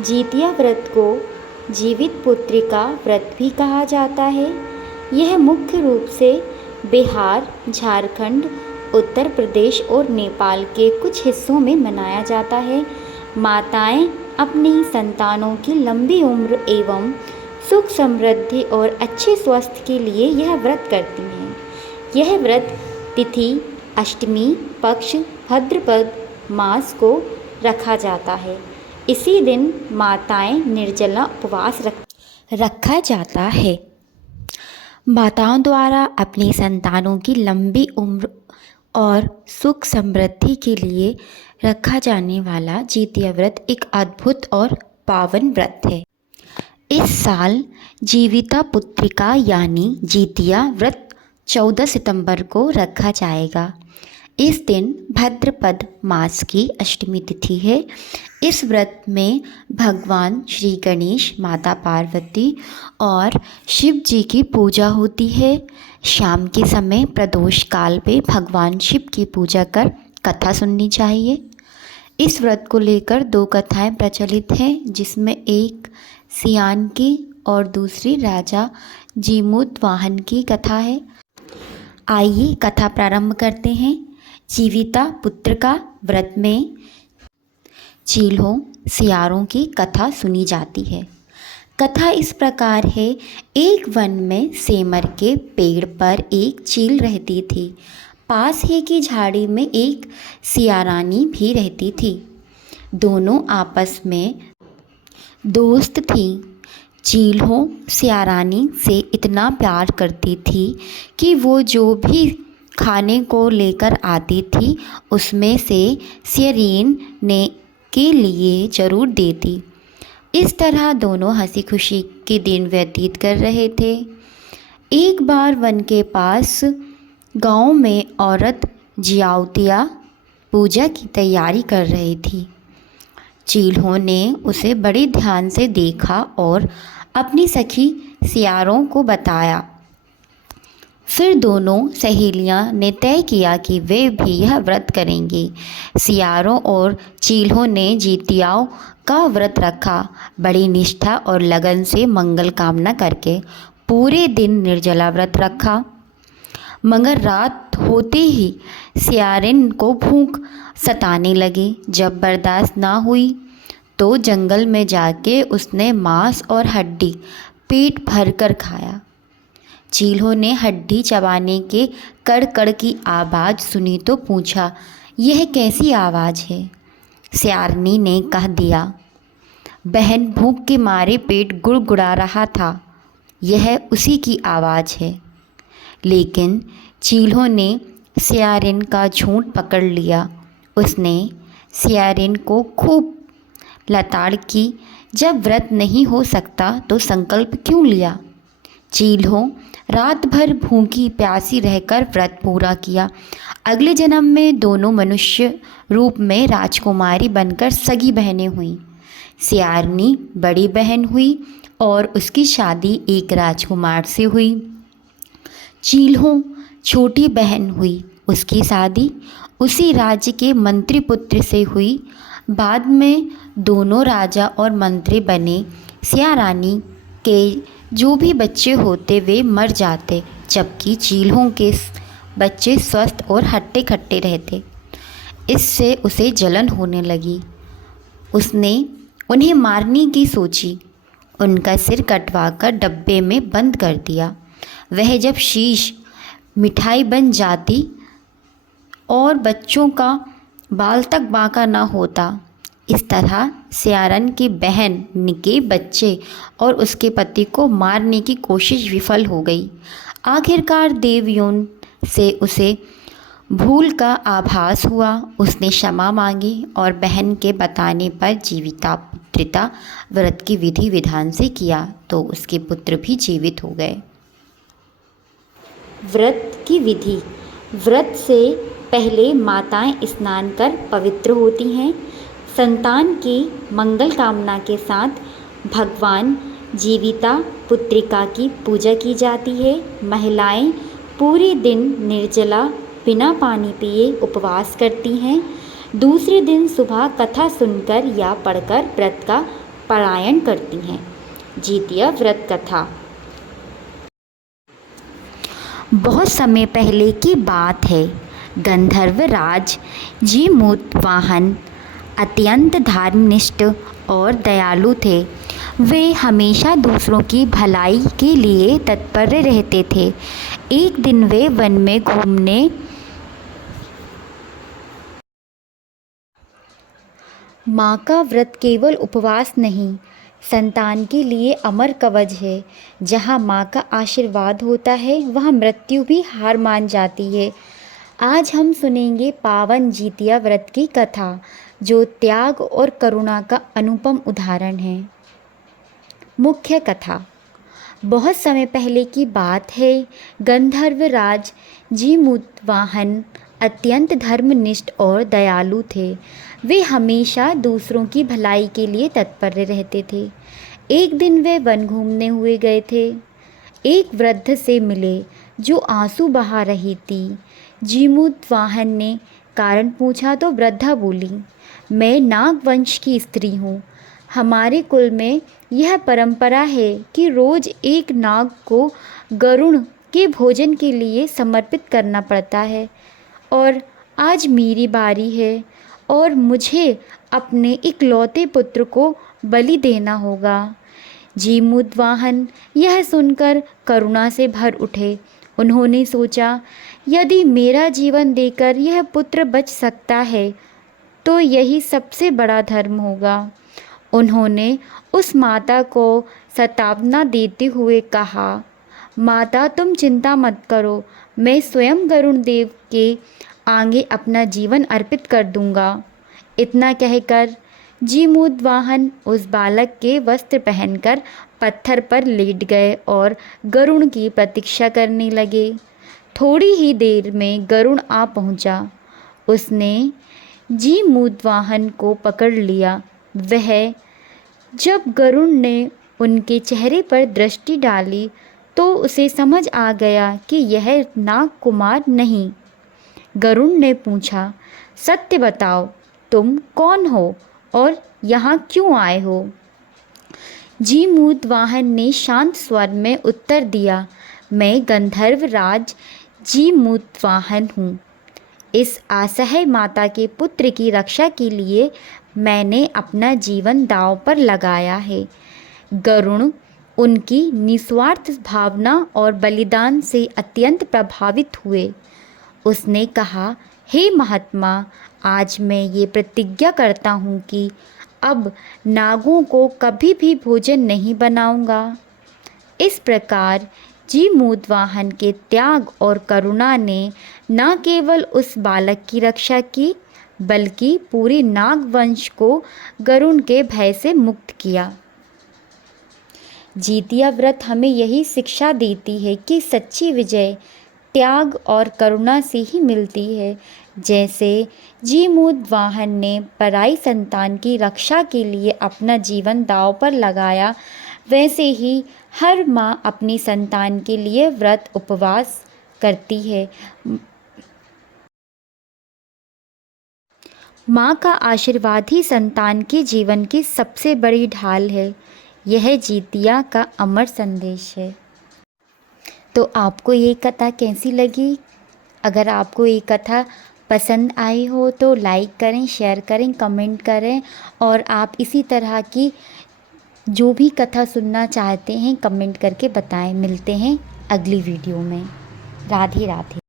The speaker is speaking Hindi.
जितिया व्रत को जीवित पुत्रिका व्रत भी कहा जाता है। यह मुख्य रूप से बिहार, झारखंड, उत्तर प्रदेश और नेपाल के कुछ हिस्सों में मनाया जाता है। माताएं अपनी संतानों की लंबी उम्र एवं सुख समृद्धि और अच्छे स्वास्थ्य के लिए यह व्रत करती हैं। यह व्रत तिथि अष्टमी पक्ष भाद्रपद मास को रखा जाता है। इसी दिन माताएं निर्जला उपवास रखा जाता है। माताओं द्वारा अपनी संतानों की लंबी उम्र और सुख समृद्धि के लिए रखा जाने वाला जितिया व्रत एक अद्भुत और पावन व्रत है। इस साल जीविता पुत्रिका यानी जितिया व्रत 14 सितंबर को रखा जाएगा। इस दिन भाद्रपद मास की अष्टमी तिथि है। इस व्रत में भगवान श्री गणेश, माता पार्वती और शिव जी की पूजा होती है। शाम के समय प्रदोष काल में भगवान शिव की पूजा कर कथा सुननी चाहिए। इस व्रत को लेकर 2 कथाएं प्रचलित हैं, जिसमें एक सियान की और दूसरी राजा जीमूतवाहन की कथा है। आइए कथा प्रारंभ करते हैं। जीविता पुत्रिका व्रत में चील्हों सियारों की कथा सुनी जाती है। कथा इस प्रकार है। एक वन में सेमर के पेड़ पर एक चील रहती थी। पास ही की झाड़ी में एक सियारानी भी रहती थी। दोनों आपस में दोस्त थीं। चील्हों सियारानी से इतना प्यार करती थी कि वो जो भी खाने को लेकर आती थी उसमें से सियारीन ने के लिए ज़रूर देती। इस तरह दोनों हंसी खुशी के दिन व्यतीत कर रहे थे। एक बार वन के पास गांव में औरत जियावतिया पूजा की तैयारी कर रही थी। चील्हों ने उसे बड़े ध्यान से देखा और अपनी सखी सियारों को बताया। फिर दोनों सहेलियां ने तय किया कि वे भी यह व्रत करेंगी। सियारों और चील्हों ने जितियाओं का व्रत रखा। बड़ी निष्ठा और लगन से मंगल कामना करके पूरे दिन निर्जला व्रत रखा। मगर रात होते ही सियारिन को भूख सताने लगी। जब बर्दाश्त ना हुई तो जंगल में जाके उसने मांस और हड्डी पेट भर कर खाया। चील्हों ने हड्डी चबाने के कड़ कड़ की आवाज़ सुनी तो पूछा, यह कैसी आवाज़ है? सियारनी ने कह दिया, बहन भूख के मारे पेट गुड़गुड़ा रहा था, यह उसी की आवाज़ है। लेकिन चील्हों ने सियारिन का झूठ पकड़ लिया। उसने सियारिन को खूब लताड़ की। जब व्रत नहीं हो सकता तो संकल्प क्यों लिया? चील्हों रात भर भूखी प्यासी रहकर व्रत पूरा किया। अगले जन्म में दोनों मनुष्य रूप में राजकुमारी बनकर सगी बहनें हुईं। सियारनी बड़ी बहन हुई और उसकी शादी एक राजकुमार से हुई। चील्हों छोटी बहन हुई, उसकी शादी उसी राज्य के मंत्री पुत्र से हुई। बाद में दोनों राजा और मंत्री बने। सियारानी के जो भी बच्चे होते वे मर जाते, जबकि चील्हों के बच्चे स्वस्थ और हट्टे खट्टे रहते। इससे उसे जलन होने लगी। उसने उन्हें मारने की सोची। उनका सिर कटवाकर डब्बे में बंद कर दिया। वह जब शीश मिठाई बन जाती और बच्चों का बाल तक बांका न होता। इस तरह सियारन की बहन के बच्चे और उसके पति को मारने की कोशिश विफल हो गई। आखिरकार देवयोन से उसे भूल का आभास हुआ। उसने क्षमा मांगी और बहन के बताने पर जीविता पुत्रिता व्रत की विधि विधान से किया तो उसके पुत्र भी जीवित हो गए। व्रत की विधि। व्रत से पहले माताएं स्नान कर पवित्र होती हैं। संतान की मंगल कामना के साथ भगवान जीविता पुत्रिका की पूजा की जाती है। महिलाएं पूरे दिन निर्जला बिना पानी पिए उपवास करती हैं। दूसरे दिन सुबह कथा सुनकर या पढ़कर व्रत का पलायन करती हैं। जितिया व्रत कथा। बहुत समय पहले की बात है। गंधर्व राज जीमूतवाहन अत्यंत धर्मनिष्ठ और दयालु थे। वे हमेशा दूसरों की भलाई के लिए तत्पर रहते थे। एक दिन वे वन में घूमने माँ का व्रत केवल उपवास नहीं, संतान के लिए अमर कवच है। जहाँ माँ का आशीर्वाद होता है वहाँ मृत्यु भी हार मान जाती है। आज हम सुनेंगे पावन जितिया व्रत की कथा, जो त्याग और करुणा का अनुपम उदाहरण है। मुख्य कथा। बहुत समय पहले की बात है। गंधर्व राज जीमूतवाहन अत्यंत धर्मनिष्ठ और दयालु थे। वे हमेशा दूसरों की भलाई के लिए तत्पर रहते थे। एक दिन वे वन घूमने हुए गए थे। एक वृद्ध से मिले जो आंसू बहा रही थी। जीमूतवाहन ने कारण पूछा तो वृद्धा बोली, मैं नाग वंश की स्त्री हूँ। हमारे कुल में यह परंपरा है कि रोज एक नाग को गरुड़ के भोजन के लिए समर्पित करना पड़ता है, और आज मेरी बारी है और मुझे अपने इकलौते पुत्र को बलि देना होगा। जीमूतवाहन यह सुनकर करुणा से भर उठे। उन्होंने सोचा, यदि मेरा जीवन देकर यह पुत्र बच सकता है तो यही सबसे बड़ा धर्म होगा। उन्होंने उस माता को सांत्वना देते हुए कहा, माता तुम चिंता मत करो, मैं स्वयं गरुड़ देव के आगे अपना जीवन अर्पित कर दूंगा। इतना कहकर जीमूतवाहन उस बालक के वस्त्र पहनकर पत्थर पर लेट गए और गरुड़ की प्रतीक्षा करने लगे। थोड़ी ही देर में गरुड़ आ पहुंचा। उसने जीमूतवाहन को पकड़ लिया। जब गरुड़ ने उनके चेहरे पर दृष्टि डाली तो उसे समझ आ गया कि यह नाग कुमार नहीं। गरुड़ ने पूछा, सत्य बताओ, तुम कौन हो और यहाँ क्यों आए हो? जीमूतवाहन ने शांत स्वर में उत्तर दिया, मैं गंधर्व राज जीमूतवाहन हूँ। इस असहाय माता के पुत्र की रक्षा के लिए मैंने अपना जीवन दांव पर लगाया है। गरुड़ उनकी निस्वार्थ भावना और बलिदान से अत्यंत प्रभावित हुए। उसने कहा, हे महात्मा, आज मैं ये प्रतिज्ञा करता हूँ कि अब नागों को कभी भी भोजन नहीं बनाऊंगा। इस प्रकार जीमूतवाहन के त्याग और करुणा ने न केवल उस बालक की रक्षा की, बल्कि पूरे नाग वंश को गरुड़ के भय से मुक्त किया। जितिया व्रत हमें यही शिक्षा देती है कि सच्ची विजय त्याग और करुणा से ही मिलती है। जैसे जीमूतवाहन ने पराई संतान की रक्षा के लिए अपना जीवन दांव पर लगाया, वैसे ही हर माँ अपनी संतान के लिए व्रत उपवास करती है। माँ का आशीर्वाद ही संतान के जीवन की सबसे बड़ी ढाल है। यह जितिया का अमर संदेश है। तो आपको ये कथा कैसी लगी? अगर आपको ये कथा पसंद आई हो तो लाइक करें, शेयर करें, कमेंट करें, और आप इसी तरह की जो भी कथा सुनना चाहते हैं कमेंट करके बताएं। मिलते हैं अगली वीडियो में। राधे राधे।